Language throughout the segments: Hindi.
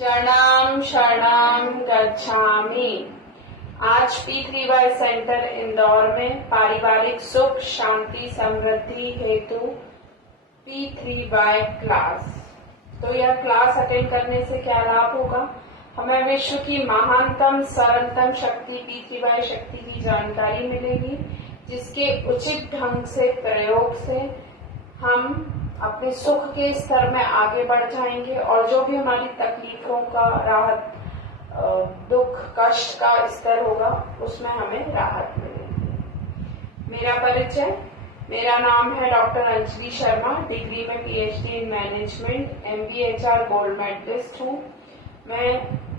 चरणम शरणम गच्छामि। आज P3Y सेंटर इंदौर में पारिवारिक सुख शांति समृद्धि हेतु P3Y क्लास। तो यह क्लास अटेंड करने से क्या लाभ होगा? हमें विश्व की महानतम सरलतम शक्ति P3Y शक्ति की जानकारी मिलेगी, जिसके उचित ढंग से प्रयोग से हम अपने सुख के स्तर में आगे बढ़ जाएंगे और जो भी हमारी तकलीफों का राहत, दुख कष्ट का स्तर होगा उसमें हमें राहत मिलेगी। मेरा परिचय, मेरा नाम है डॉक्टर अंजलि शर्मा, डिग्री में PhD in management, MBA HR gold medallist हूँ। मैं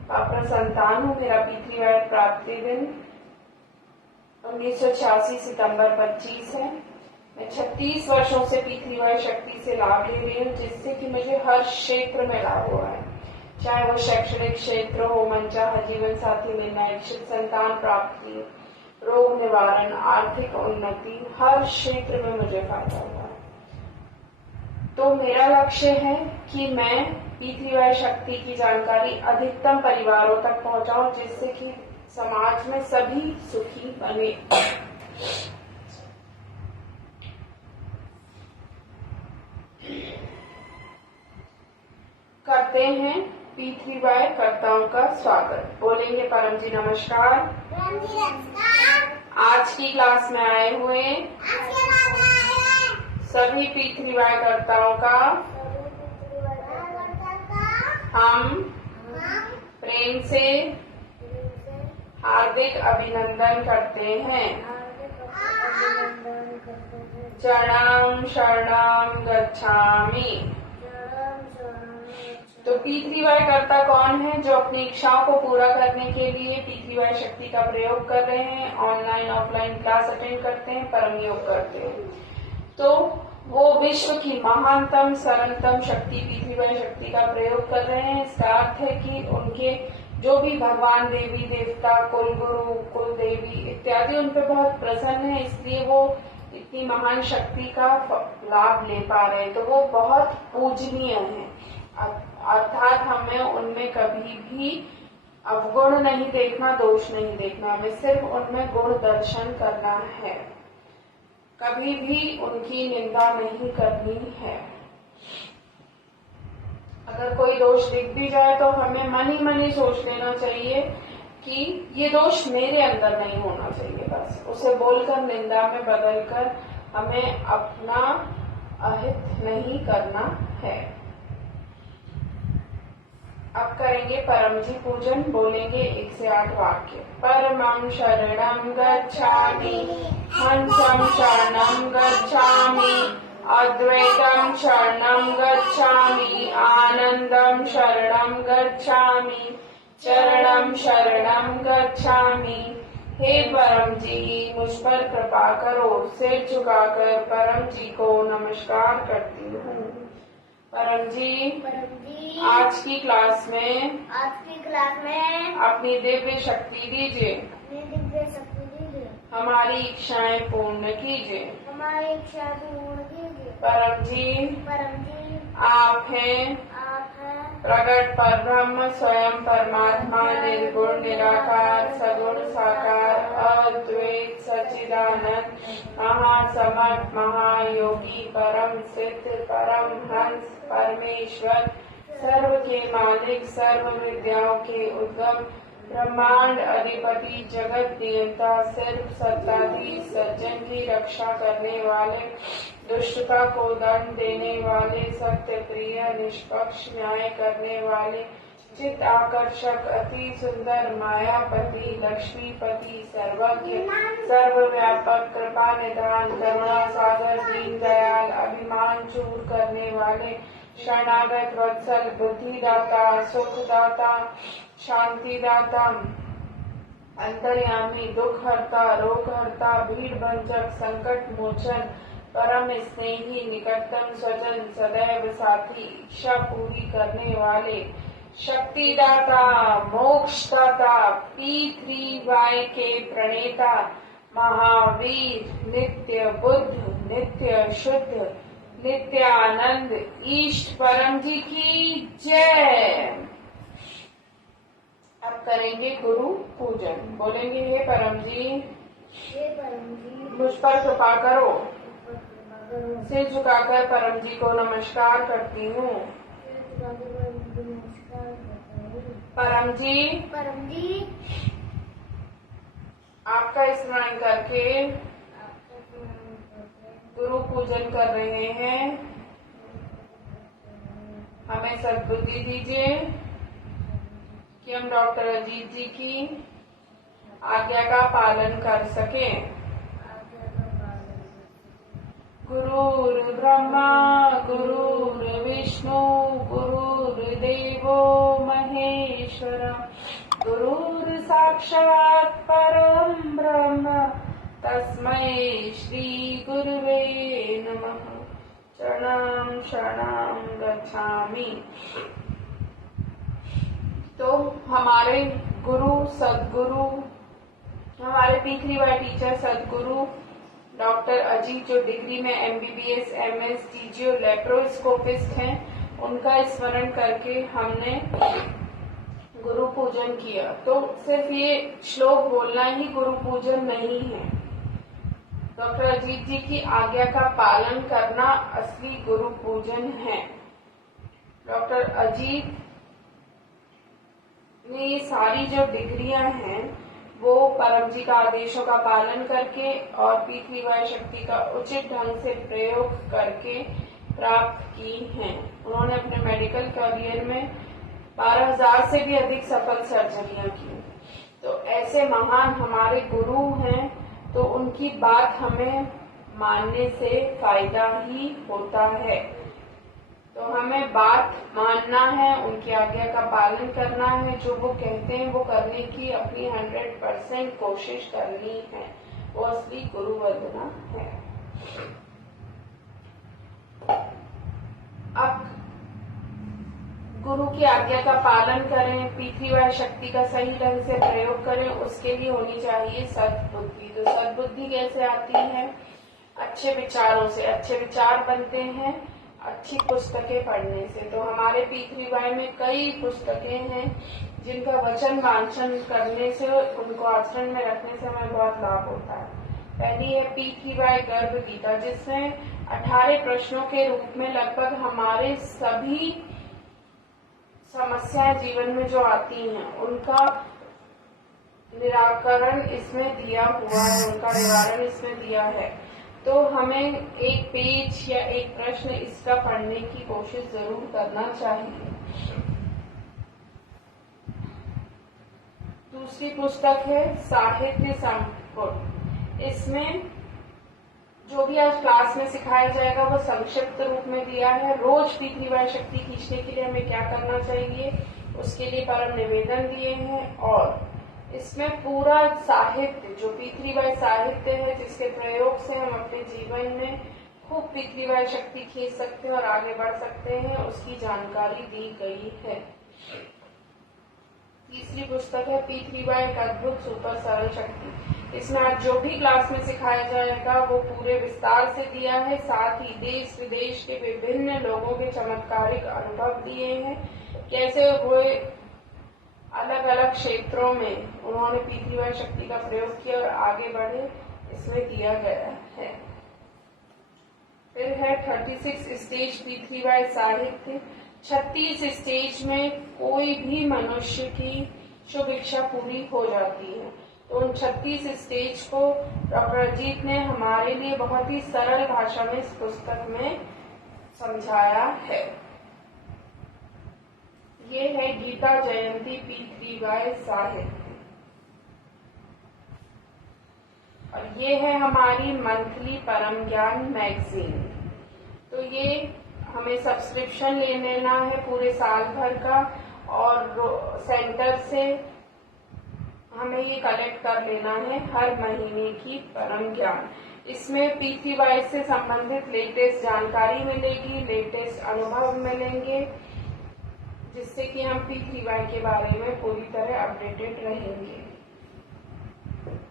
पापड़ संतान हूँ। मेरा P3Y प्राप्ति दिन 1986 सितंबर 25 है। मैं 36 वर्षों से P3Y शक्ति से लाभ ले रही हूँ, जिससे कि मुझे हर क्षेत्र में लाभ हुआ है, चाहे वो शैक्षणिक क्षेत्र हो, मनचाहा जीवन साथी मिलना, इच्छित संतान प्राप्ति, रोग निवारण, आर्थिक उन्नति, हर क्षेत्र में मुझे फायदा हुआ है। तो मेरा लक्ष्य है कि मैं P3Y शक्ति की जानकारी अधिकतम परिवारों तक पहुंचाऊं, जिससे कि समाज में सभी सुखी बने। करते हैं P3Y कर्ताओं का स्वागत। बोलेंगे परम जी नमस्कार। आज की क्लास में आए हुए सभी P3Y कर्ताओं का हम प्रेम से हार्दिक अभिनंदन करते हैं। चरणम शरणम गच्छामि। तो P3Y कर्ता कौन है? जो अपनी इच्छाओं को पूरा करने के लिए P3Y शक्ति का प्रयोग कर रहे हैं, ऑनलाइन ऑफलाइन क्लास अटेंड करते हैं, परम योग करते हैं। तो वो विश्व की महानतम सरलतम शक्ति P3Y शक्ति का प्रयोग कर रहे हैं। इसका अर्थ है कि उनके जो भी भगवान, देवी देवता, कुल गुरु, कुल देवी इत्यादि उन पर बहुत प्रसन्न है, इसलिए वो इतनी महान शक्ति का लाभ ले पा रहे हैं। तो वो बहुत पूजनीय है, अर्थात हमें उनमें कभी भी अवगुण नहीं देखना, दोष नहीं देखना, हमें सिर्फ उनमें गुण दर्शन करना है, कभी भी उनकी निंदा नहीं करनी है। अगर कोई दोष दिख भी जाए तो हमें मन ही सोच लेना चाहिए कि ये दोष मेरे अंदर नहीं होना चाहिए, बस उसे बोलकर निंदा में बदलकर हमें अपना अहित नहीं करना है। अब करेंगे परम जी पूजन। बोलेंगे 1 से 8 वाक्य। परमं शरणं गच्छामि, हंसं शरणं गच्छामि, अद्वैतं शरणं गच्छामि, आनंदं शरणं गच्छामि, चरणं शरणं गच्छामि। हे परम जी, मुझ पर कृपा करो। सिर झुकाकर परम जी को नमस्कार करती हूँ। परम जी, आज की क्लास में अपनी दिव्य शक्ति दीजिए, हमारी इच्छाएं पूर्ण कीजिए। परम जी, आप हैं प्रगट परब्रह्म, स्वयं परमात्मा, निर्गुण निराकार सगुण साकार, अद्वैत सच्चिदानंद, महासमर्थ महायोगी, परम सिद्ध परम हंस परमेश्वर, सर्व के मालिक, सर्व विद्याओं के उद्गम, ब्रह्मांड अधिपति, जगत नियंता, सिर्फ सत्ताधीश, सज्जन की रक्षा करने वाले, दुष्टता को दंड देने वाले, सत्य प्रिय, निष्पक्ष न्याय करने वाले, चित आकर्षक, अति सुंदर, मायापति, लक्ष्मीपति, सर्वज्ञ, सर्वव्यापक, कृपा निधान, करुणा सागर, दीन दयाल, अभिमान चूर करने वाले, शरणागत वत्सल, बुद्धिदाता, सुखदाता, शांतिदाता, अंतर्यामी, दुख हरता, रोग हरता, भीड़ भंजक, संकट मोचन, परम स्नेही, निकटतम स्वजन, सदैव साथी, इच्छा पूरी करने वाले, शक्तिदाता, मोक्षदाता, P3Y के प्रणेता, महावीर, नित्य बुद्ध, नित्य शुद्ध, नित्यानंद, ईष्ट परम जी की जय। अब करेंगे गुरु पूजन। बोलेंगे हे परम जी, मुझ पर कृपा करो। सिर झुकाकर परम जी को नमस्कार करती हूँ। परम जी आपका स्मरण करके गुरु पूजन कर रहे हैं। हमें सद्बुद्धि दीजिए कि हम डॉक्टर अजीत जी की आज्ञा का पालन कर सकें। गुरुर् ब्रह्मा गुरुर् विष्णु गुरुर्देवो महेश्वर गुरुर् साक्षात् परं ब्रह्म तस्मै श्री गुरुवे नमः। शरणं शरणं गच्छामि। तो हमारे गुरु सदगुरु, हमारे P3Y टीचर सदगुरु डॉक्टर अजीत, जो डिग्री में MBBS, MS, TG और लेप्रोस्कोपिस्ट हैं, उनका स्मरण करके हमने गुरु पूजन किया। तो सिर्फ ये श्लोक बोलना ही गुरु पूजन नहीं है। डॉक्टर अजीत जी की आज्ञा का पालन करना असली गुरु पूजन है। डॉक्टर अजीत ने ये सारी जो डिग्रियां हैं वो परम जी का आदेशों का पालन करके और P3Y शक्ति का उचित ढंग से प्रयोग करके प्राप्त की हैं। उन्होंने अपने मेडिकल करियर में 12,000 से भी अधिक सफल सर्जरियां की। तो ऐसे महान हमारे गुरु हैं, तो उनकी बात हमें मानने से फायदा ही होता है। तो हमें बात मानना है, उनकी आज्ञा का पालन करना है, जो वो कहते हैं वो करने की अपनी 100% कोशिश करनी है। वो असली गुरु वंदना है। अब गुरु की आज्ञा का पालन करें, P3Y शक्ति का सही ढंग से प्रयोग करें, उसके लिए होनी चाहिए सद्बुद्धि। तो सद्बुद्धि कैसे आती है? अच्छे विचारों से। अच्छे विचार बनते हैं अच्छी पुस्तकें पढ़ने से। तो हमारे P3Y में कई पुस्तकें हैं जिनका वचन वांचन करने से, उनको आचरण में रखने से हमें बहुत लाभ होता है। पहली है P3Y गर्भ गीता, जिसमें 18 प्रश्नों के रूप में लगभग हमारे सभी समस्याएं जीवन में जो आती हैं उनका निराकरण इसमें दिया हुआ है, उनका निवारण इसमें दिया है। तो हमें एक पेज या एक प्रश्न इसका पढ़ने की कोशिश जरूर करना चाहिए। दूसरी पुस्तक है साहित्य संपुट। इसमें जो भी आज क्लास में सिखाया जाएगा वो संक्षिप्त रूप में दिया है। रोज P3Y शक्ति खींचने के लिए हमें क्या करना चाहिए उसके लिए परम निवेदन दिए हैं। और इसमें पूरा साहित्य, जो P3Y साहित्य है, जिसके प्रयोग से हम अपने जीवन में खूब P3Y शक्ति खींच सकते हैं और आगे बढ़ सकते हैं, उसकी जानकारी दी गई है। तीसरी पुस्तक है P3Y एक अद्भुत सुपर सरल शक्ति। इसमें आज जो भी क्लास में सिखाया जाएगा वो पूरे विस्तार से दिया है। साथ ही देश विदेश के विभिन्न लोगों के चमत्कारिक अनुभव दिए हैं, कैसे वो अलग अलग क्षेत्रों में उन्होंने P3Y शक्ति का प्रयोग किया और आगे बढ़े, इसमें दिया गया है। फिर है 36 स्टेज P3Y साहित्य। 36 स्टेज में कोई भी मनुष्य की शुभ इच्छा पूरी हो जाती है। तो उन 36 स्टेज को डॉक्टर अजीत ने हमारे लिए बहुत ही सरल भाषा में इस पुस्तक में समझाया है। ये है गीता जयंती P3Y साहित्य और ये है हमारी मंथली परम ज्ञान मैगजीन। तो ये हमें सब्सक्रिप्शन ले लेना है पूरे साल भर का और सेंटर से हमें ये कलेक्ट कर लेना है हर महीने की परम ज्ञान। इसमें PTY से संबंधित लेटेस्ट जानकारी मिलेगी, लेटेस्ट अनुभव मिलेंगे, जिससे कि हम PTY के बारे में पूरी तरह अपडेटेड रहेंगे।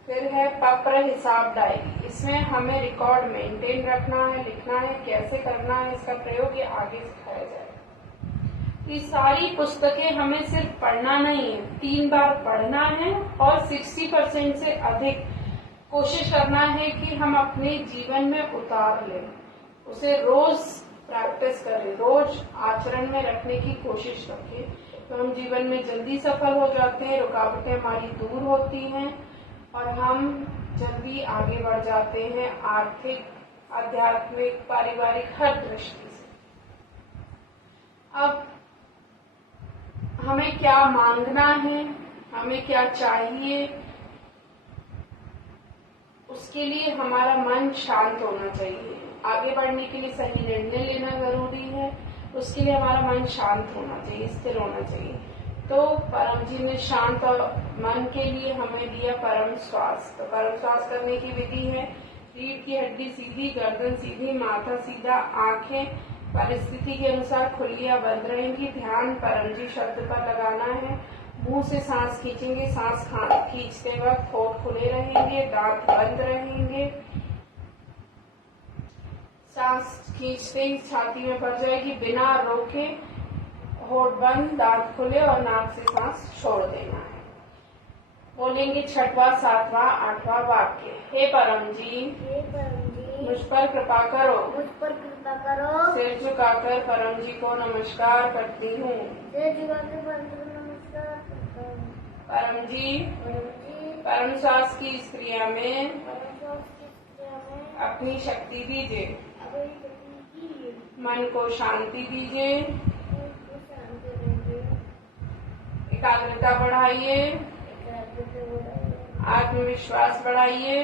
फिर है पत्र हिसाब डायरी। इसमें हमें रिकॉर्ड मेंटेन रखना है, लिखना है, कैसे करना है, इसका प्रयोग ये आगे सिखाया जाएगा। ये सारी पुस्तकें हमें सिर्फ पढ़ना नहीं है, 3 बार पढ़ना है और 60% से अधिक कोशिश करना है कि हम अपने जीवन में उतार लें, उसे रोज प्रैक्टिस करें, रोज आचरण में रखने की कोशिश रखें, तो हम जीवन में जल्दी सफल हो जाते हैं, रुकावटें हमारी दूर होती हैं और हम जल्दी आगे बढ़ जाते हैं आर्थिक, आध्यात्मिक, पारिवारिक हर दृष्टि से। अब हमें क्या मांगना है, हमें क्या चाहिए, उसके लिए हमारा मन शांत होना चाहिए। आगे बढ़ने के लिए सही निर्णय लेना जरूरी है, उसके लिए हमारा मन शांत होना चाहिए, स्थिर होना चाहिए। तो परम जी ने शांत मन के लिए हमें दिया परम श्वास। तो परम श्वास करने की विधि है, रीढ़ की हड्डी सीधी, गर्दन सीधी, माथा सीधा, आंखें परिस्थिति के अनुसार खुली या बंद रहेंगी। ध्यान परम जी शब्द पर लगाना है। मुंह से सांस खींचेंगे, सांस खींचते वक्त होठ खुले रहेंगे, दांत बंद रहेंगे। सांस खींचते ही छाती में भर जाएगी, बिना रोके होठ बंद, दांत खुले और नाक से सांस छोड़ देना है। बोलेंगे 6वां, 7वां, 8वां वाक्य। हे परम जी, मुझ पर कृपा करो, सिर झुकाकर परम जी को नमस्कार करती हूँ। परम जी, परम श्वास की इस क्रिया में अपनी शक्ति दीजिए, मन को शांति दीजिए, एकाग्रता बढ़ाइए, आत्मविश्वास बढ़ाइए,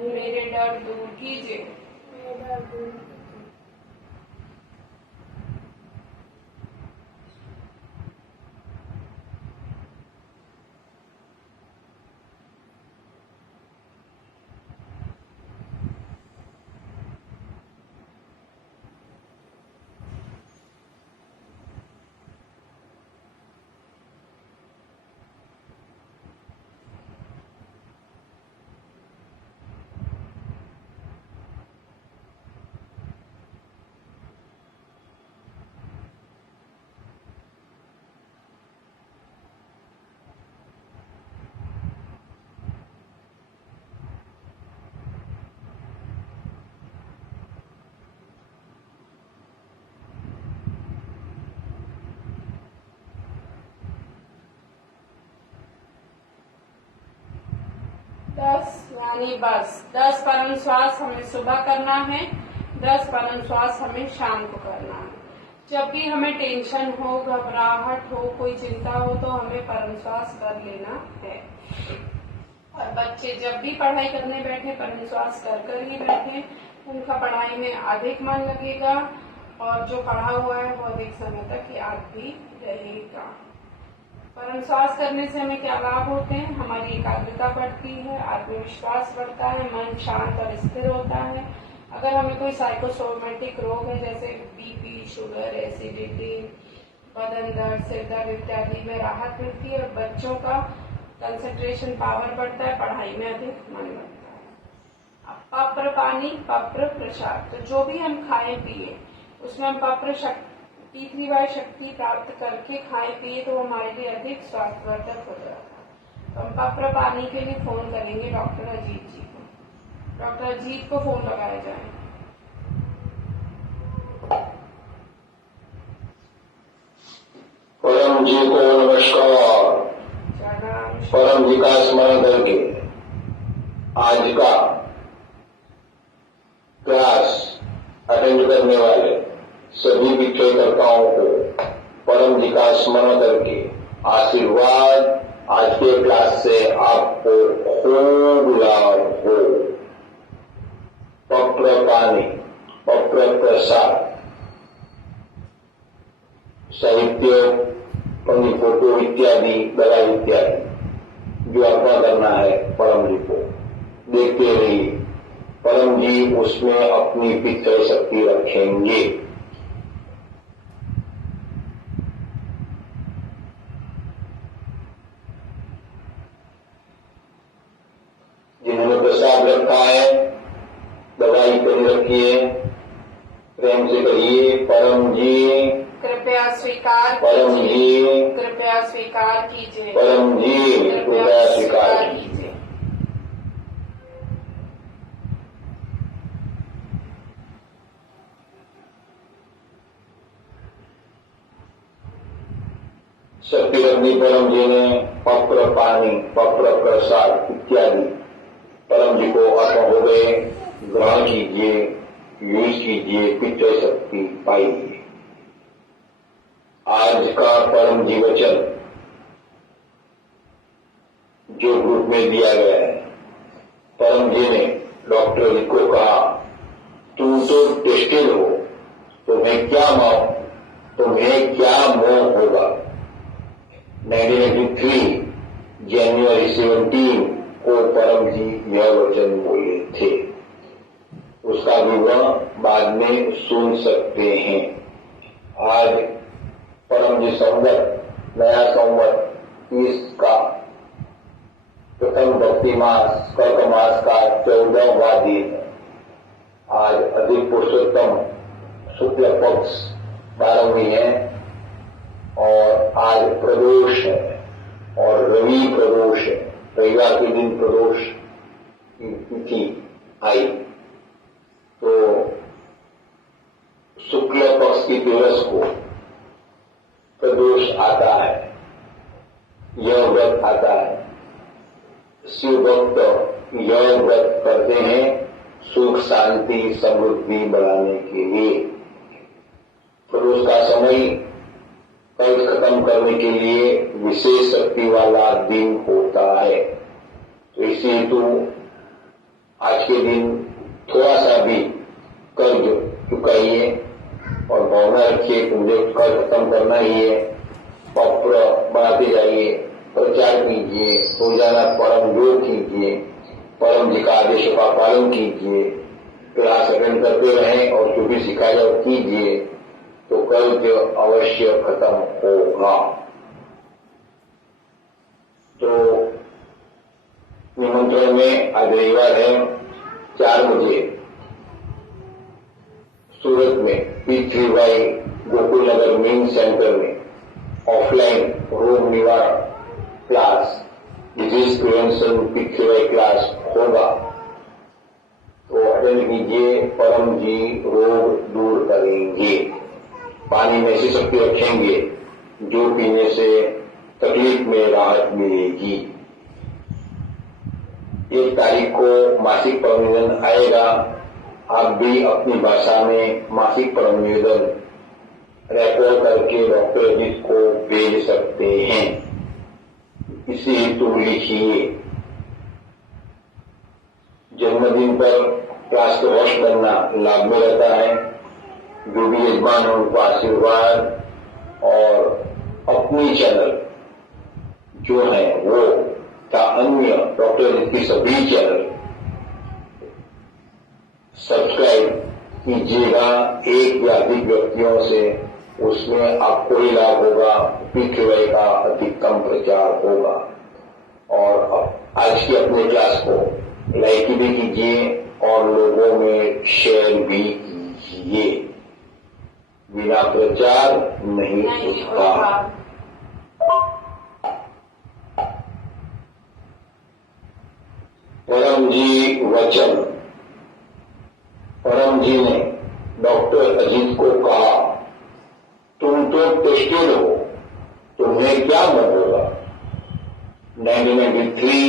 मेरे डर दूर कीजिए। यानी बस 10 परम श्वास हमें सुबह करना है, 10 परम श्वास हमें शाम को करना है। जब भी हमें टेंशन हो, घबराहट हो, कोई चिंता हो, तो हमें परम श्वास कर लेना है। और बच्चे जब भी पढ़ाई करने बैठे परम श्वास कर ही बैठे, उनका पढ़ाई में अधिक मन लगेगा और जो पढ़ा हुआ है वो अधिक समय तक याद भी रहेगा। परम श्वास करने से हमें क्या लाभ होते हैं? हमारी एकाग्रता बढ़ती है, आत्मविश्वास बढ़ता है, मन शांत और स्थिर होता है। अगर हमें कोई साइकोसोमेटिक रोग है जैसे बीपी, शुगर, एसिडिटी, बदन दर्द, सिर दर्द इत्यादि में राहत मिलती है और बच्चों का कंसंट्रेशन पावर बढ़ता है, पढ़ाई में अधिक मन लगता है। अब पत्र पानी, पत्र प्रसाद, तो जो भी हम खाए पिए उसमें हम पत्र P3Y शक्ति प्राप्त करके खाए पिए तो हमारे लिए अधिक स्वास्थ्यवर्धक हो जाता है। तो हम पत्र पानी के लिए फोन करेंगे डॉक्टर अजीत जी को। डॉक्टर अजीत को फोन लगाया जाए। परम जी को नमस्कार। परम जी का स्मरण करके आज का क्लास अटेंड करने वाले सभी विक्रयकर्ताओं को परम जी का स्मरण करके आशीर्वाद, आज के क्लास से आपको खूब लाभ हो। पत्र पानी, पत्र प्रसाद, साहित्य, पंक्ति फोटो इत्यादि, दवा इत्यादि जो अर्पण करना है परम जी को। देखते रहिए। उसमें अपनी पितृ शक्ति रखेंगे। जिन्होंने प्रसाद रखा है, दवाई कर रखी है, प्रेम से कहिए परम जी कृपया स्वीकार परम जी कृपया स्वीकार कीजिए परम जी कृपया स्वीकार कीजिए। शक्ति रखनी परम जी ने पत्र पानी पत्र प्रसाद इत्यादि परम जी को अर्पण हो गए। ग्रहण कीजिए, यूज कीजिए, पितृ शक्ति पाइए। आज का परम जी वचन जो ग्रुप में दिया गया है, परम जी ने डॉक्टर जी को कहा, तुम तो टेस्टेड हो, तुम्हें क्या मोह होगा। 1993 जनवरी 17 को परम जी यह वचन बोले थे। उसका विवरण बाद में सुन सकते हैं। आज परम जी संवत नया संवत 30 का प्रथम भक्ति मास कर्क मास का 14वां दिन है। आज अधिक पुरुषोत्तम शुक्ल पक्ष 12वीं है और आज प्रदोष है और रवि प्रदोष है। रविवार के दिन प्रदोष की तिथि आई तो शुक्ल पक्ष की 13 को प्रदोष आता है, यह व्रत आता है। शिव भक्त यह व्रत करते हैं सुख शांति समृद्धि बढ़ाने के लिए। प्रदोष का समय कर्ज खत्म करने के लिए विशेष शक्ति वाला दिन होता है। तो इसी हेतु आज के दिन थोड़ा सा भी कर्ज चुकाइए और भावना रखिए कि मुझे कर्ज खत्म करना ही है। पत्र बढ़ाते जाइए, प्रचार कीजिए, रोजाना परम योग कीजिए, परम जी का आदेशों का पालन कीजिए, क्लास अटेंड करते रहें और जो भी सिखाया जाए कीजिए, तो कर्ज अवश्य खत्म होगा। तो निमंत्रण में आज रविवार है, 4 बजे सूरत में P3Y गोकुल नगर मेन सेंटर में ऑफलाइन रोग निवारण class disease prevention P3Y class होगा। तो अटेंड कीजिए, परम जी रोग दूर करेंगे। पानी में ऐसी शक्ति रखेंगे जो पीने से तकलीफ में राहत मिलेगी। 1 तारीख को मासिक परम निवेदन आएगा। आप भी अपनी भाषा में मासिक परम निवेदन रिकॉर्ड करके डॉक्टर अजीत को भेज सकते हैं। इसी हेतु लिखिए। जन्मदिन पर क्लास को होस्ट करना लाभ में रहता है। जो भी यजमान है उनको आशीर्वाद और अपनी चैनल जो है वो का अन्य डॉक्टर अजीत की सभी चैनल सब्सक्राइब कीजिएगा 1 या अधिक व्यक्तियों से, उसमें आपको ही लाभ होगा। P3Y का अधिकतम प्रचार होगा। और आज की अपने क्लास को लाइक भी कीजिए और लोगों में शेयर भी कीजिए। बिना प्रचार नहीं होता। परम जी वचन। परम जी ने डॉक्टर अजीत को कहा, तुम तो टेस्टेड हो, तुम्हें क्या मोह होगा। 1993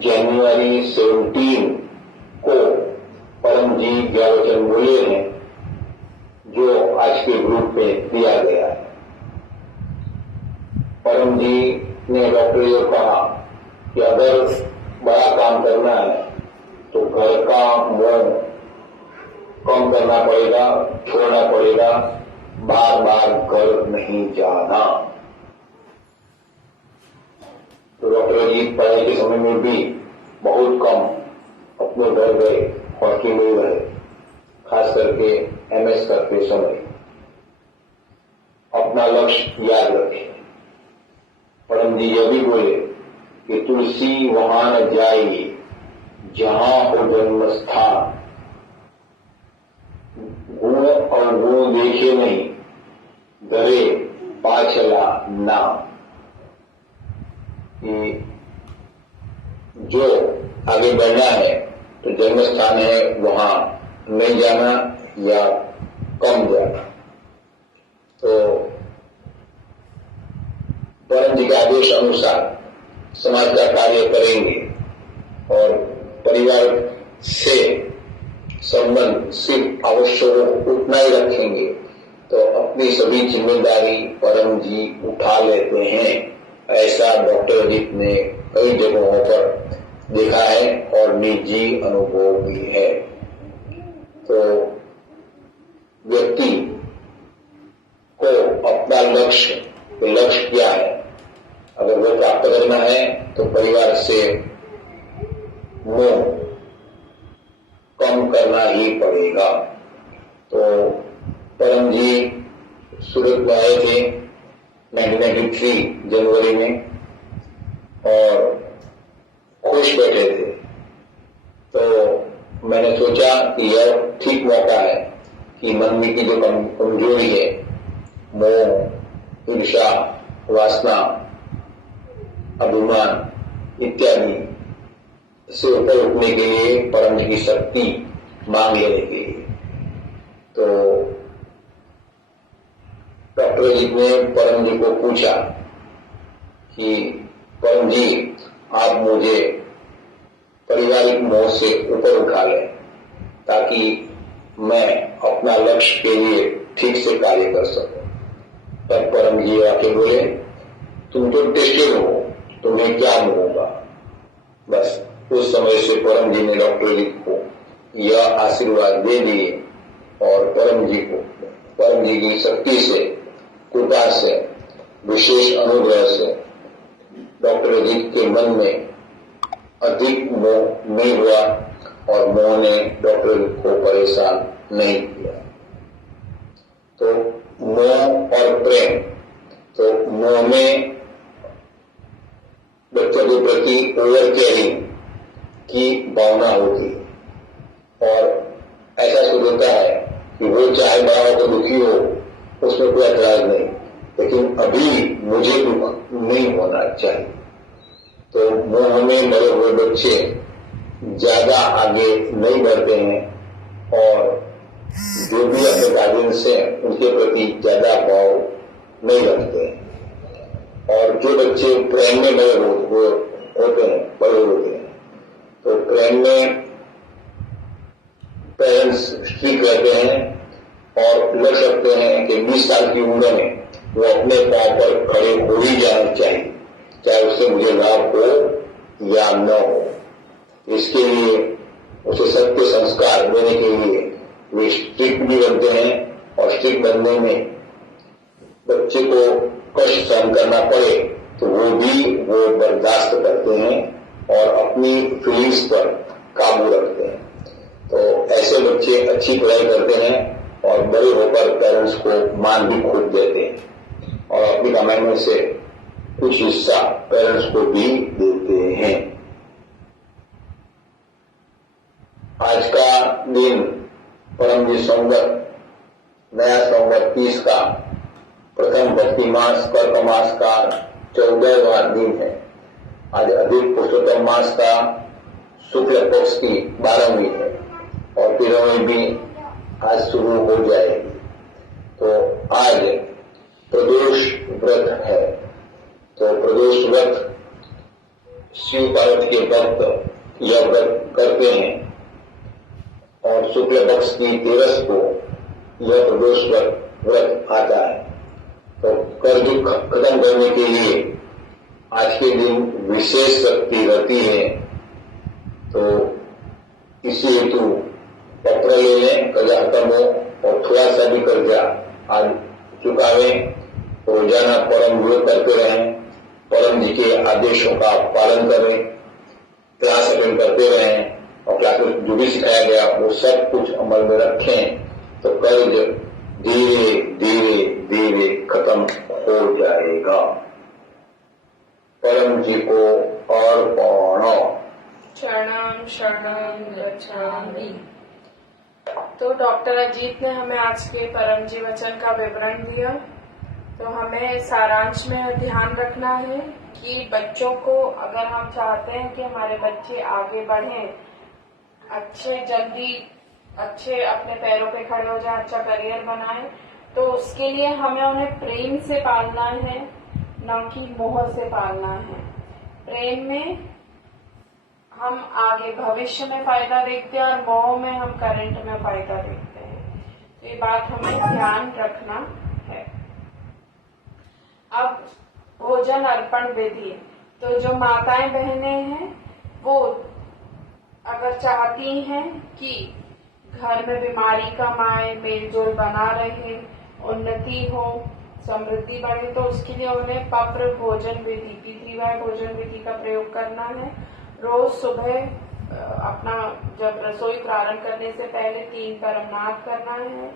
जनवरी 17 को परम जी वचन बोले हैं जो आज के ग्रुप में दिया गया है। परम जी ने डॉक्टर को कहा कि अगर बड़ा काम करना है तो घर का मोह कम करना पड़ेगा, छोड़ना पड़ेगा, बार बार घर नहीं जाना। तो डॉक्टर जी पढ़ाई के समय में भी बहुत कम अपने घर गए, हॉस्टल में रहे। खास करके MS करते समय अपना लक्ष्य याद रखें। परम जी यह भी बोले कि तुलसी वहां न जाएगी जहां हो जन्म स्थान, गुण और गुण देखे नहीं, डरे पाछला नाम। कि जो आगे बढ़ना है तो जन्म स्थान है वहां नहीं जाना या कम जाना। तो परम जी के आदेश अनुसार समाज का कार्य करेंगे और परिवार से संबंध सिर्फ आवश्यक उतना ही रखेंगे तो अपनी सभी जिम्मेदारी परम जी उठा लेते हैं। ऐसा डॉक्टर अजीत ने कई जगहों पर देखा है और निजी अनुभव भी है। तो व्यक्ति को अपना लक्ष्य क्या है, अगर वो प्राप्त करना है तो परिवार से मोह कम करना ही पड़ेगा। तो परम जी सूरत में आए थे 1993 जनवरी में और खुश बैठे थे। तो मैंने सोचा कि यह ठीक मौका है कि मन में की जो कमजोरी है, मोह, ईर्ष्या, वासना, अभिमान इत्यादि से ऊपर उठने के लिए परम जी की शक्ति मांग लेने के लिए। तो डॉक्टर जी ने परम जी को पूछा कि परम जी आप मुझे पारिवारिक मोह से ऊपर उठा लें ताकि मैं अपना लक्ष्य के लिए ठीक से कार्य कर सकूं। तब परम जी आके बोले तुम तो टेस्टेड हो, तुम्हें क्या होगा। बस उस समय से परम जी ने डॉक्टर जी को यह आशीर्वाद दे दिए और परम जी की शक्ति से, कृपा से, विशेष अनुग्रह से डॉक्टर जी के मन में अधिक मोह नहीं हुआ और मोह ने डॉक्टर जी को परेशान नहीं किया। तो मोह और प्रेम, तो मोह में बच्चों के प्रति ओवर केयरिंग की भावना होती है और ऐसा सोच होता है कि वो चाहे बड़ा हो तो दुखी हो, उसमें कोई ऐतराज नहीं, लेकिन अभी मुझे दुख नहीं होना चाहिए। तो मोह में बड़े हुए बच्चे ज्यादा आगे नहीं बढ़ते हैं और जो भी अपने गार्जियंस हैं उनके प्रति ज्यादा भाव नहीं रखते हैं। और जो बच्चे प्रेम में बड़े होते हैं तो प्रेम में पेरेंट्स ठीक रहते हैं और लक्ष्य रखते हैं कि 20 साल की उम्र में वो अपने पांव पर खड़े हो ही जाना चाहिए, चाहे उससे मुझे लाभ हो या न हो। इसके लिए उसे सत्य संस्कार देने के लिए वे स्ट्रिक्ट भी बनते हैं और स्ट्रिक्ट बनने में बच्चे को कष्ट सहन करना पड़े तो वो बर्दाश्त करते हैं और अपनी फीलिंग्स पर काबू रखते हैं। तो ऐसे बच्चे अच्छी पढ़ाई करते हैं और बड़े होकर पेरेंट्स को मान भी खुद देते हैं और अपनी कमाई में से कुछ हिस्सा पेरेंट्स को भी देते हैं। आज का दिन परम जी संवत नया संवत 30 का प्रथम भक्ति मास कर्क मास का 14वां दिन है। आज अधिक पुरुषोत्तम मास का शुक्ल पक्ष की 12वीं है और 13वीं भी आज शुरू हो जाएगी। तो आज प्रदोष व्रत है। तो प्रदोष व्रत शिव पार्वती के भक्त यह व्रत करते हैं और शुक्ल पक्ष की 13 को यह प्रदोष व्रत आता है। तो कर्ज खत्म करने के लिए आज के दिन विशेष शक्ति रहती है। तो इसी हेतु पत्र ले लें, कर्जा खत्म हो और थोड़ा सा भी कर्जा आज चुकावें। रोजाना परम योग करते रहें, परम जी के आदेशों का पालन करें, क्लास अटेंड करते रहें और क्लास में जो भी सिखाया गया वो सब कुछ अमल में रखें तो कर्ज धीरे धीरे धीरे खत्म हो जाएगा। परम जी को अर्पण। शरणम शरणम गच्छामि। तो डॉक्टर अजीत ने हमें आज के परम जी वचन का विवरण दिया। तो हमें सारांश में ध्यान रखना है कि बच्चों को, अगर हम चाहते हैं कि हमारे बच्चे आगे बढ़ें, अच्छे अपने पैरों पे खड़े हो जाए, अच्छा करियर बनाए, तो उसके लिए हमें उन्हें प्रेम से पालना है, न कि मोह से पालना है। प्रेम में हम आगे भविष्य में फायदा देखते हैं और मोह में हम करंट में फायदा देखते हैं। तो ये बात हमें ध्यान रखना है। अब भोजन अर्पण विधि। तो जो माताएं बहनें हैं वो अगर चाहती हैं कि घर में बीमारी कम आए, मेलजोल बना रहे, उन्नति हो, समृद्धि बढ़े, तो उसके लिए उन्हें पप्र भोजन विधि, पीतृवाय भोजन विधि का प्रयोग करना है। रोज सुबह अपना जब रसोई प्रारंभ करने से पहले 3 परमनाद करना है।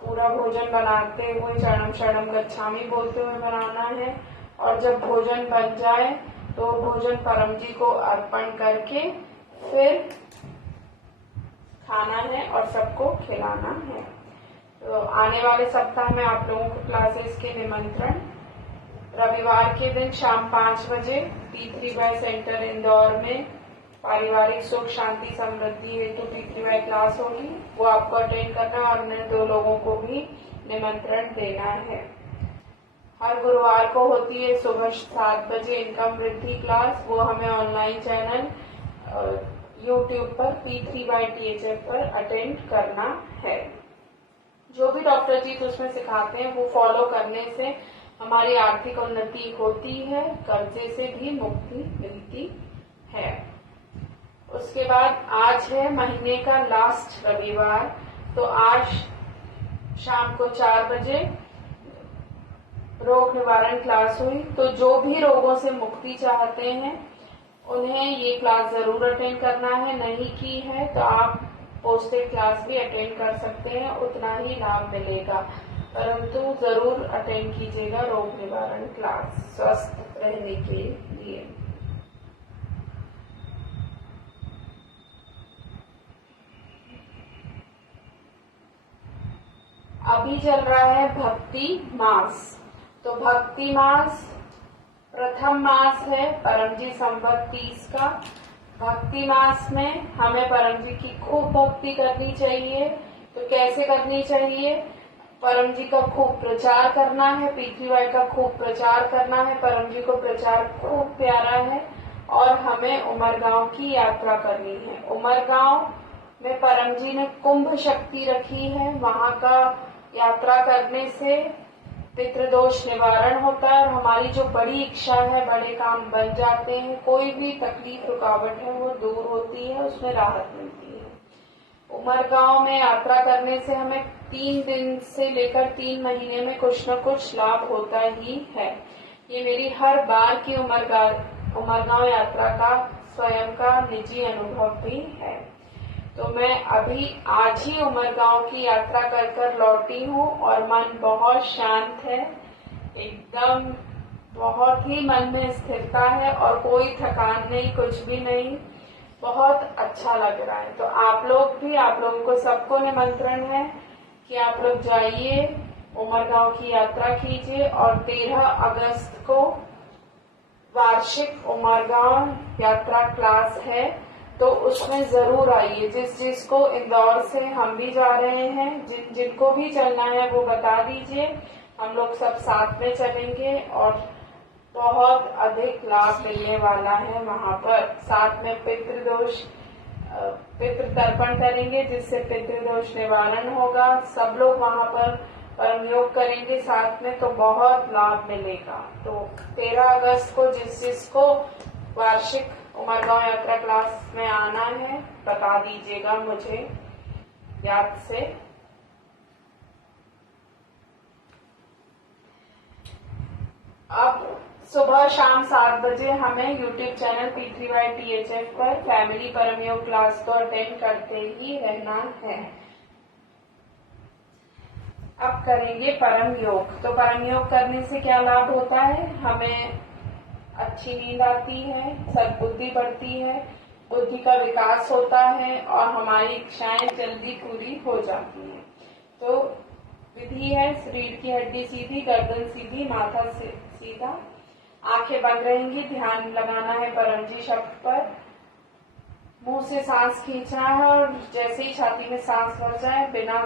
पूरा भोजन बनाते हुए शरणम शरणम गच्छामि बोलते हुए बनाना है। और जब भोजन बन जाए तो भोजन परम जी को अर्पण करके फिर खाना है और सबको खिलाना है। तो आने वाले सप्ताह में आप लोगों को क्लासेस के निमंत्रण। रविवार के दिन शाम 5 बजे P3Y सेंटर इंदौर में पारिवारिक सुख शांति समृद्धि हेतु P3Y क्लास होगी, वो आपको अटेंड करना है और अन्य 2 लोगों को भी निमंत्रण देना है। हर गुरुवार को होती है सुबह 7 बजे इनकम वृद्धि क्लास, वो हमें ऑनलाइन चैनल YouTube पर P3Y THF पर अटेंड करना है। जो भी डॉक्टर जी उसमें सिखाते हैं वो फॉलो करने से हमारी आर्थिक उन्नति होती है, कर्जे से भी मुक्ति मिलती है। उसके बाद आज है महीने का लास्ट रविवार, तो आज शाम को 4 बजे रोग निवारण क्लास हुई। तो जो भी रोगों से मुक्ति चाहते हैं उन्हें ये क्लास जरूर अटेंड करना है। नहीं की है तो आप पोस्टेड क्लास भी अटेंड कर सकते हैं, उतना ही लाभ मिलेगा, परंतु जरूर अटेंड कीजिएगा रोग निवारण क्लास स्वस्थ रहने के लिए। अभी चल रहा है भक्ति मास। तो भक्ति मास प्रथम मास है परम जी संवत 30 का। भक्ति मास में हमें परम जी की खूब भक्ति करनी चाहिए। तो कैसे करनी चाहिए? परम जी का खूब प्रचार करना है, P3Y का खूब प्रचार करना है। परम जी को प्रचार खूब प्यारा है। और हमें उमरगांव की यात्रा करनी है। उमरगांव में परम जी ने कुंभ शक्ति रखी है, वहां का यात्रा करने से पितृदोष निवारण होता है और हमारी जो बड़ी इच्छा है, बड़े काम बन जाते हैं, कोई भी तकलीफ रुकावट है वो दूर होती है, उसमें राहत मिलती है। उमरगांव में यात्रा करने से हमें 3 दिन से लेकर 3 महीने में कुछ न कुछ लाभ होता ही है। ये मेरी हर बार की उमरगांव यात्रा का स्वयं का निजी अनुभव भी है। तो मैं अभी आज ही उमरगांव की यात्रा कर लौटी हूँ और मन बहुत शांत है, एकदम बहुत ही मन में स्थिरता है और कोई थकान नहीं, कुछ भी नहीं, बहुत अच्छा लग रहा है। तो आप लोगों को सबको निमंत्रण है कि आप लोग जाइए, उमरगांव की यात्रा कीजिए और 13 अगस्त को वार्षिक उमरगांव यात्रा क्लास है, तो उसमें जरूर आइए। जिसको इंदौर से हम भी जा रहे हैं, जिनको भी चलना है वो बता दीजिए, हम लोग सब साथ में चलेंगे और बहुत अधिक लाभ मिलने वाला है। वहाँ पर साथ में पितृ तर्पण करेंगे जिससे पितृदोष निवारण होगा। सब लोग वहाँ पर परम योग करेंगे साथ में, तो बहुत लाभ मिलेगा। तो 13 अगस्त को जिसको वार्षिक उमरगांव यात्रा क्लास में आना है बता दीजिएगा मुझे याद से। अब सुबह शाम 7 बजे हमें यूट्यूब चैनल P3YTHF पर फैमिली परम योग क्लास को अटेंड करते ही रहना है। अब करेंगे परम योग। तो परम योग करने से क्या लाभ होता है? हमें अच्छी नींद आती है, सद्बुद्धि बढ़ती है, बुद्धि का विकास होता है और हमारी इच्छाएं जल्दी पूरी हो जाती हैं। तो विधि है, शरीर की हड्डी सीधी, गर्दन सीधी, माथा सीधा, आंखें बंद रहेंगी, ध्यान लगाना है परम जी शब्द पर, मुंह से सांस खींचना है और जैसे ही छाती में सांस भर जाए बिना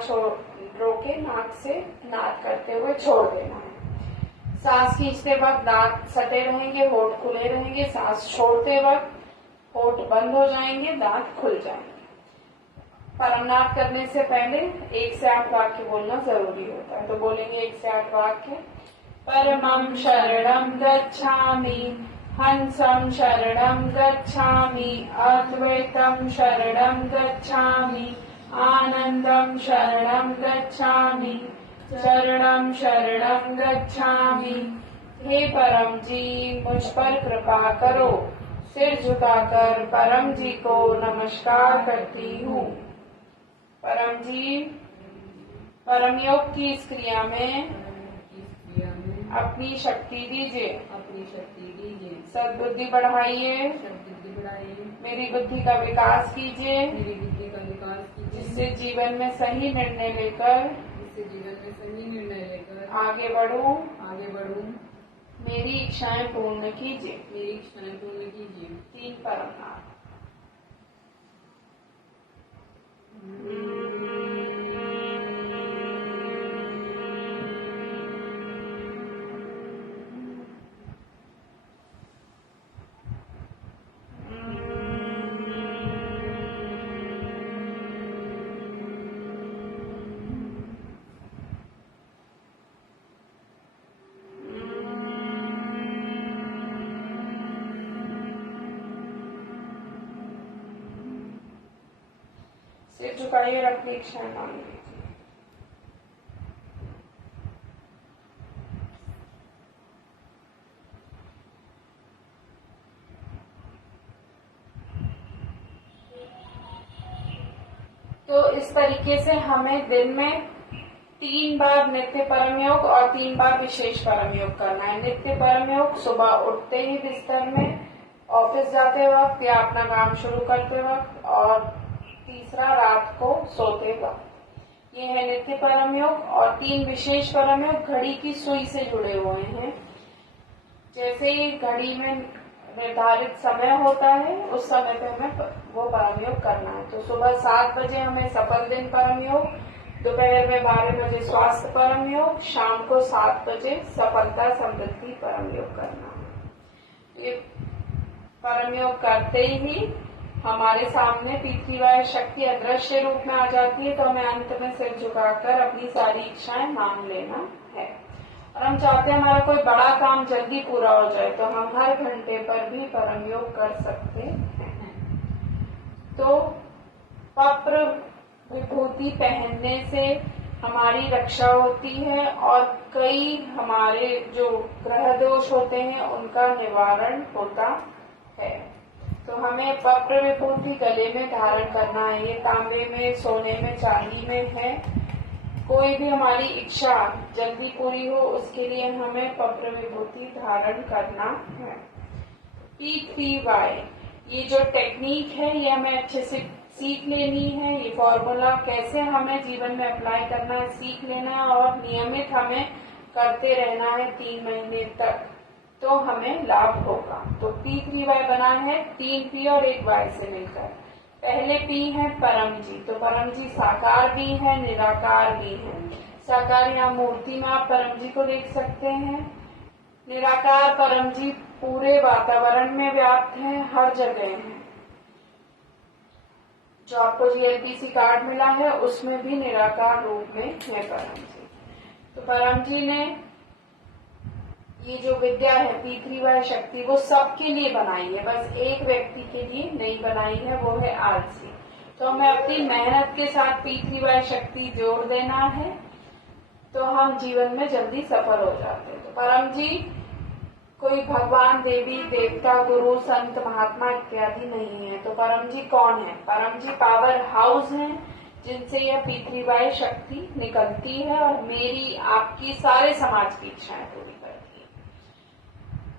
रोके नाक से नाद करते हुए छोड़ देना है। सांस खींचते वक्त दांत सटे रहेंगे, होठ खुले रहेंगे, सांस छोड़ते वक्त होठ बंद हो जाएंगे, दांत खुल जाएंगे। परमनाद करने से पहले 1 से 8 वाक्य बोलना जरूरी होता है। तो बोलेंगे 1 से 8 वाक्य। परमं शरणं गच्छामि, हंसं शरणं गच्छामि, अद्वैतं शरणं गच्छामि, आनंदं शरणं गच्छामि, शरणं शरणं गच्छामि। हे परम जी, मुझ पर कृपा करो। सिर झुकाकर परम जी को नमस्कार करती हूँ। परम जी, परम योग की इस क्रिया में अपनी शक्ति दीजिए, सद्बुद्धि बढ़ाइए, मेरी बुद्धि का विकास कीजिए, जिससे जीवन में सही निर्णय लेकर आगे बढ़ूं, मेरी इच्छाएं पूर्ण कीजिए। 3 परमनाद। सिर झुकाइए और अपनी इच्छाएं मांग लीजिए। तो इस तरीके से हमें दिन में 3 बार नित्य परम योग और 3 बार विशेष परम योग करना है। नित्य परम योग सुबह उठते ही बिस्तर में, ऑफिस जाते वक्त या अपना काम शुरू करते वक्त, और तीसरा रात को सोते वक्त। ये है नित्य परम योग। और 3 विशेष परम योग घड़ी की सुई से जुड़े हुए हैं। जैसे ही घड़ी में निर्धारित समय होता है, उस समय पे हमें वो परम योग करना है। तो सुबह 7 बजे हमें सफल दिन परम योग, दोपहर में 12 बजे स्वास्थ्य परम योग, शाम को 7 बजे सफलता समृद्धि परम योग करना है। ये परम योग करते ही हमारे सामने P3Y शक्ति अदृश्य रूप में आ जाती है। तो हमें अंत में सिर झुकाकर अपनी सारी इच्छाएं मांग लेना है। और हम चाहते हैं हमारा कोई बड़ा काम जल्दी पूरा हो जाए, तो हम हर घंटे पर भी परम योग कर सकते हैं। तो पत्र विभूति पहनने से हमारी रक्षा होती है और कई हमारे जो ग्रह दोष होते हैं उनका निवारण होता है। तो हमें पत्र विभूति गले में धारण करना है। ये तांबे में, सोने में, चांदी में है। कोई भी हमारी इच्छा जल्दी पूरी हो, उसके लिए हमें पत्र विभूति धारण करना है। P3Y, ये जो टेक्निक है ये हमें अच्छे से सीख लेनी है। ये फॉर्मूला कैसे हमें जीवन में अप्लाई करना है सीख लेना है और नियमित हमें करते रहना है 3 महीने तक, तो हमें लाभ होगा। तो P3Y बना है 3 P और 1 Y से मिलकर। पहले P है परम जी। तो परम जी साकार भी है, निराकार भी है। साकार यहाँ मूर्ति में आप परम जी को देख सकते हैं। निराकार परम जी पूरे वातावरण में व्याप्त है, हर जगह है। जो आपको GLPC कार्ड मिला है उसमें भी निराकार रूप में है परम जी। तो परम जी ने ये जो विद्या है P3Y शक्ति, वो सबके लिए बनाई है, बस एक व्यक्ति के लिए नहीं बनाई है, वो है आलसी। तो हमें अपनी मेहनत के साथ P3Y शक्ति जोड़ देना है, तो हम जीवन में जल्दी सफल हो जाते हैं। तो परम जी कोई भगवान, देवी, देवता, गुरु, संत, महात्मा इत्यादि नहीं है। तो परम जी कौन है? परम जी पावर हाउस है जिनसे यह पृथ्वीबाई शक्ति निकलती है और मेरी, आपकी, सारे समाज की इच्छाएं पूरी करती है।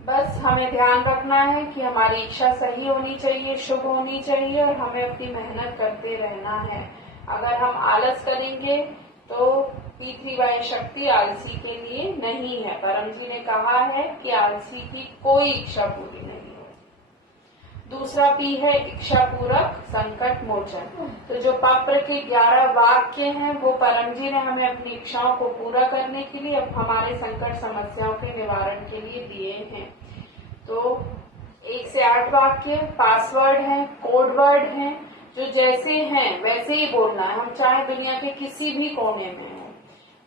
बस हमें ध्यान रखना है कि हमारी इच्छा सही होनी चाहिए, शुभ होनी चाहिए और हमें अपनी मेहनत करते रहना है। अगर हम आलस करेंगे तो पृथ्वीबाई शक्ति आलसी के लिए नहीं है। परम जी ने कहा है कि आलसी की कोई इच्छा पूरी नहीं होती। दूसरा पी है इच्छा पूरक संकट मोचन। तो जो पत्र के 11 वाक्य हैं वो परम जी ने हमें अपनी इच्छाओं को पूरा करने के लिए, अब हमारे संकट समस्याओं के निवारण के लिए दिए हैं। तो 1 से 8 वाक्य पासवर्ड है, कोड वर्ड है, जो जैसे हैं वैसे ही बोलना है। हम चाहे दुनिया के किसी भी कोने में हो,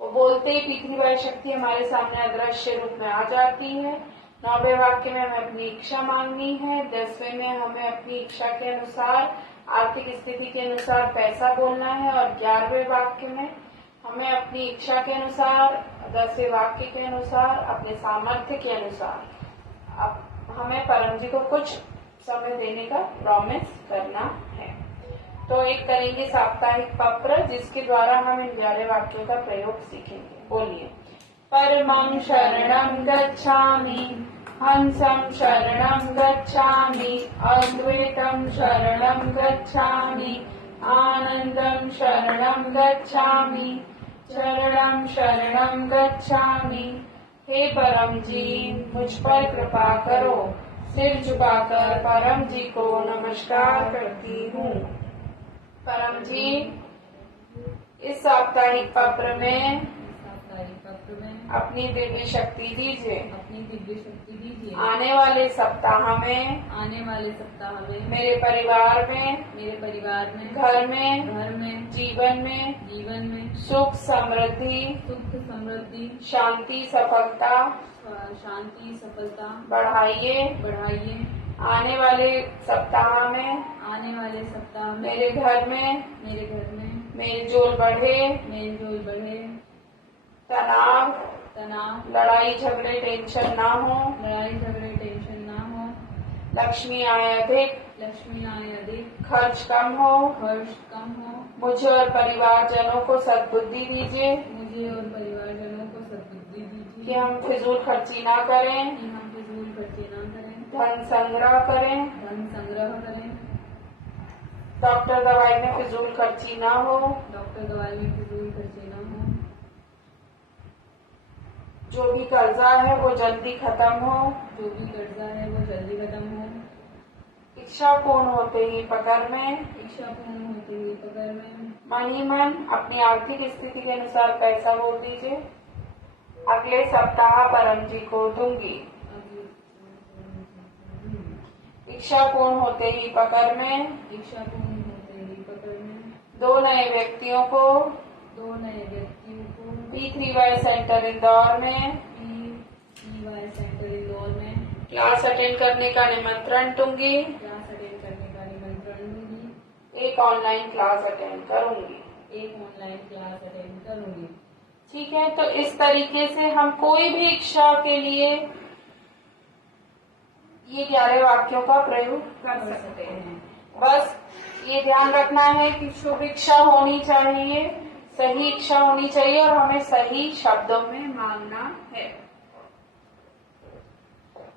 वो बोलते ही पृथ्वीबाई शक्ति हमारे सामने अदृश्य रूप में आ जाती है। 9वें वाक्य में हमें अपनी इच्छा मांगनी है। 10वें में हमें अपनी इच्छा के अनुसार, आर्थिक स्थिति के अनुसार पैसा बोलना है और 11वें वाक्य में हमें अपनी इच्छा के अनुसार, 10वें वाक्य के अनुसार, अपने सामर्थ्य के अनुसार अब हमें परम जी को कुछ समय देने का प्रॉमिस करना है। तो एक करेंगे साप्ताहिक पत्र जिसके द्वारा हम इन 11 वाक्यों का प्रयोग सीखेंगे। बोलिए। परमं शरणं गच्छामि, हंसं शरणं गच्छामि, अद्वैतं शरणं गच्छामि, आनंदं शरणं गच्छामि, शरणं शरणं गच्छामि। हे परम जी, मुझ पर कृपा करो। सिर झुकाकर परम जी को नमस्कार करती हूँ। परम जी, इस साप्ताहिक पत्र में अपनी दिव्य शक्ति दीजिए। आने वाले सप्ताह में मेरे परिवार में, घर में, जीवन में सुख समृद्धि, शांति सफलता बढ़ाइए। आने वाले सप्ताह में मेरे घर में मेल जोल बढ़े, तनाव, लड़ाई झगड़े टेंशन ना हो, लक्ष्मी आए अधिक, खर्च कम हो, मुझे और परिवारजनों को सद्बुद्धि दीजिए कि हम फिजूल खर्ची ना करें, धन संग्रह करें, डॉक्टर दवाई में फिजूल खर्ची ना हो, जो भी कर्जा है वो जल्दी खत्म हो, इच्छा पूर्ण होते ही पकड़ में, मन ही मन अपनी आर्थिक स्थिति के अनुसार पैसा बोल दीजिए। अगले सप्ताह परम जी को दूंगी। इच्छा पूर्ण होते ही पकड़ में 2 नए व्यक्तियों को पृथ्वीबाई सेंटर इंदौर में क्लास अटेंड करने का निमंत्रण दूंगी। एक ऑनलाइन क्लास अटेंड करूंगी। ठीक है, तो इस तरीके से हम कोई भी इच्छा के लिए ये 11 वाक्यों का प्रयोग कर सकते हैं। बस ये ध्यान रखना है कि शुभ इच्छा होनी चाहिए, सही इच्छा होनी चाहिए और हमें सही शब्दों में मांगना है।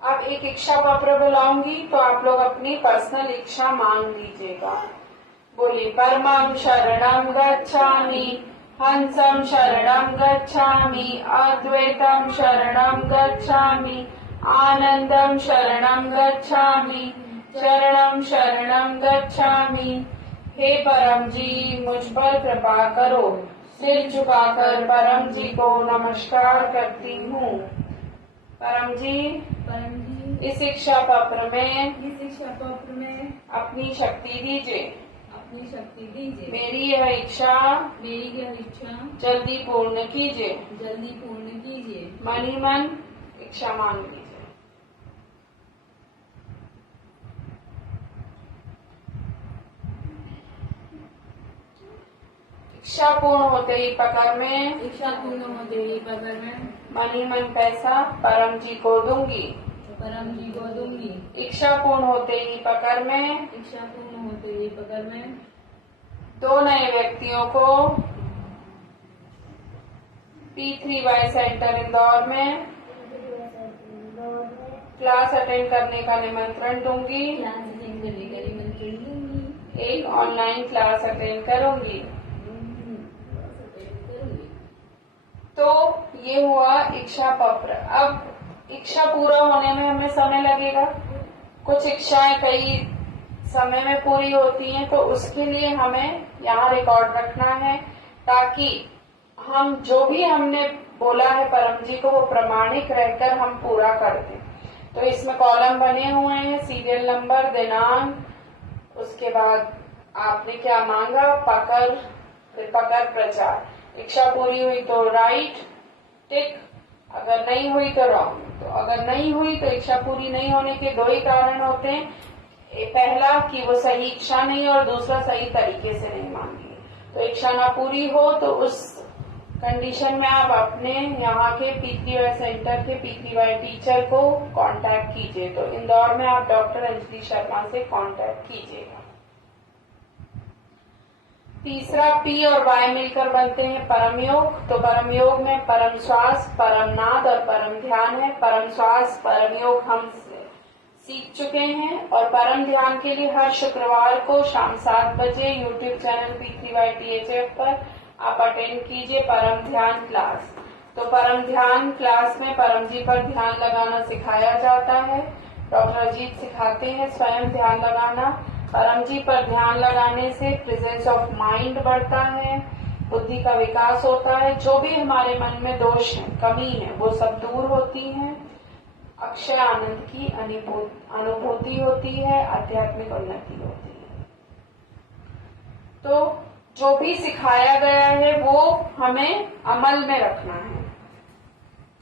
अब एक इच्छा पत्र बुलाऊंगी तो आप लोग अपनी पर्सनल इच्छा मांग लीजिएगा। बोलिए। परमं शरणं गच्छामि, हंसं शरणं गच्छामि, अद्वैतं शरणं गच्छामि, आनंदं शरणं गच्छामि, शरणं शरणं गच्छामि। हे परम जी, मुझ पर कृपा करो। सिर झुकाकर परम जी को नमस्कार करती हूँ। परम जी, इस इच्छा पत्र में अपनी शक्ति दीजिए। मेरी यह इच्छा जल्दी पूर्ण कीजिए। मन ही मन इच्छा मांग लीजिए। इच्छा पूर्ण होते ही पकड़ में मन ही मन पैसा परम जी को दूंगी। परम जी को दूंगी। इच्छा पूर्ण होते ही पकड़ में इच्छा पूर्ण होते ही पकड़ में 2 नए व्यक्तियों को P3Y सेंटर इंदौर में क्लास अटेंड करने का निमंत्रण दूंगी। क्लास अटेंड करने का निमंत्रण दूंगी। एक ऑनलाइन क्लास अटेंड करूंगी। तो ये हुआ इच्छा पत्र। अब इच्छा पूरा होने में हमें समय लगेगा। कुछ इच्छाएं कई समय में पूरी होती हैं, तो उसके लिए हमें यहाँ रिकॉर्ड रखना है, ताकि हम जो भी हमने बोला है परम जी को वो प्रमाणिक रहकर हम पूरा कर दें। तो इसमें कॉलम बने हुए हैं, सीरियल नंबर, दिनांक, उसके बाद आपने क्या मांगा, पकड़, फिर पकड़ प्रचार। इच्छा पूरी हुई तो राइट टिक, अगर नहीं हुई तो रॉन्ग। तो अगर नहीं हुई तो इच्छा पूरी नहीं होने के 2 ही कारण होते हैं। पहला कि वो सही इच्छा नहीं, और दूसरा सही तरीके से नहीं मांगी। तो इच्छा ना पूरी हो तो उस कंडीशन में आप अपने यहाँ के P3Y सेंटर के P3Y टीचर को कांटेक्ट कीजिए। तो इंदौर में आप डॉक्टर अंजलि शर्मा से कांटेक्ट कीजिएगा। तीसरा P और Y मिलकर बनते हैं परम योग। तो परम योग में परम श्वास, परम नाद और परम ध्यान है। परम श्वास, परम योग हम सीख चुके हैं, और परम ध्यान के लिए हर शुक्रवार को शाम 7 बजे YouTube चैनल P3Y THF पर आप अटेंड कीजिए परम ध्यान क्लास। तो परम ध्यान क्लास में परम जी पर ध्यान लगाना सिखाया जाता है। डॉक्टर अजीत सिखाते हैं स्वयं ध्यान लगाना। परम जी पर ध्यान लगाने से प्रेजेंस ऑफ माइंड बढ़ता है, बुद्धि का विकास होता है। जो भी हमारे मन में दोष है, कमी है, वो सब दूर होती है। अक्षय आनंद की अनुभूति होती है, आध्यात्मिक उन्नति होती है। तो जो भी सिखाया गया है वो हमें अमल में रखना है,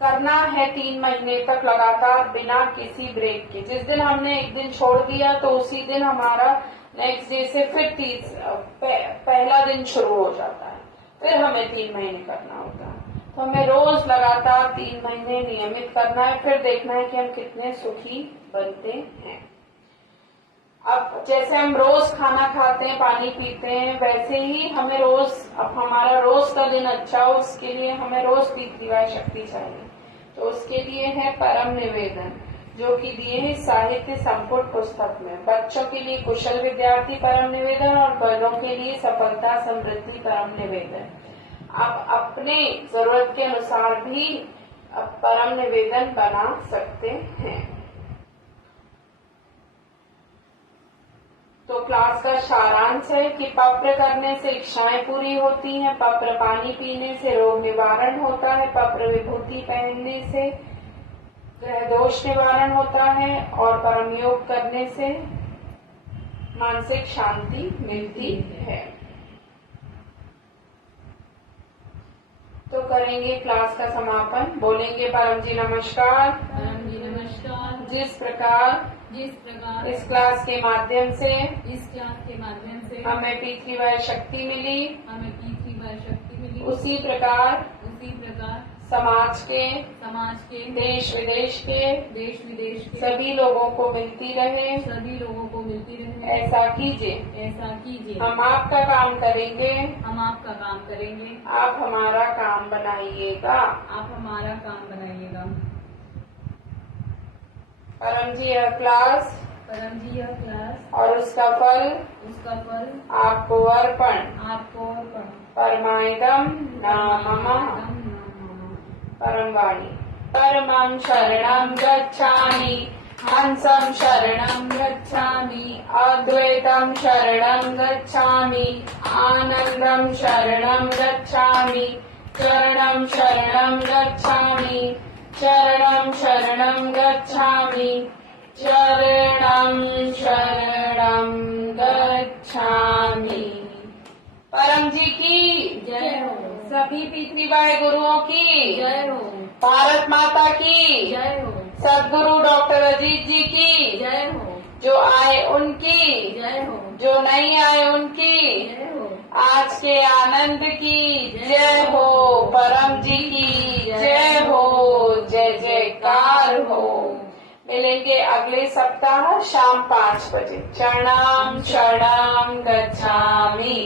करना है 3 महीने तक लगातार बिना किसी ब्रेक के। जिस दिन हमने एक दिन छोड़ दिया तो उसी दिन हमारा नेक्स्ट डे से फिर पहला दिन शुरू हो जाता है। फिर हमें 3 महीने करना होता है। तो हमें रोज लगातार 3 महीने नियमित करना है, फिर देखना है कि हम कितने सुखी बनते हैं। अब जैसे हम रोज खाना खाते हैं, पानी पीते हैं, वैसे ही हमें रोज, अब हमारा रोज का दिन अच्छा हो उसके लिए हमें रोज P3Y शक्ति चाहिए। तो उसके लिए है परम निवेदन, जो कि दिए हैं साहित्य संपुट पुस्तक में। बच्चों के लिए कुशल विद्यार्थी परम निवेदन, और बड़ों के लिए सफलता समृद्धि परम निवेदन। आप अपने जरूरत के अनुसार भी परम निवेदन बना सकते हैं। तो क्लास का सारांश है कि पप्र करने से इच्छाएं पूरी होती हैं, पप्र पानी पीने से रोग निवारण होता है, पप्र विभूति पहनने से ग्रह दोष निवारण होता है, और परम योग करने से मानसिक शांति मिलती है। तो करेंगे क्लास का समापन, बोलेंगे परम जी नमस्कार। परम जी नमस्कार। जिस प्रकार इस क्लास के माध्यम से हमें P3Y शक्ति मिली, उसी प्रकार समाज के देश विदेश के सभी लोगों को मिलती रहे। ऐसा कीजिए। हम आपका काम करेंगे, आप हमारा काम बनाइएगा। परम जी यह क्लास और उसका फल आपको अर्पण। परमायदम नामः परम वाणी। परमं शरणं गच्छामि, हंसं शरणं गच्छामि, अद्वैतं शरणं गच्छामि, आनंदं शरणं गच्छामि, चरणं शरणं गच्छामि, चरणं शरणं गच्छामि, चरणं शरणं गच्छामि। परम जी की जय हो। सभी P3Y गुरुओं की जय हो। भारत माता की जय हो। सदगुरु डॉक्टर अजीत जी की जय हो। जो आए उनकी, जय हो। जो नहीं आए उनकी, जय हो। आज के आनंद की जय हो। परम जी की जय हो। जय जयकार हो। मिलेंगे अगले सप्ताह शाम 5 बजे। चरणाम शरणम गच्छामि।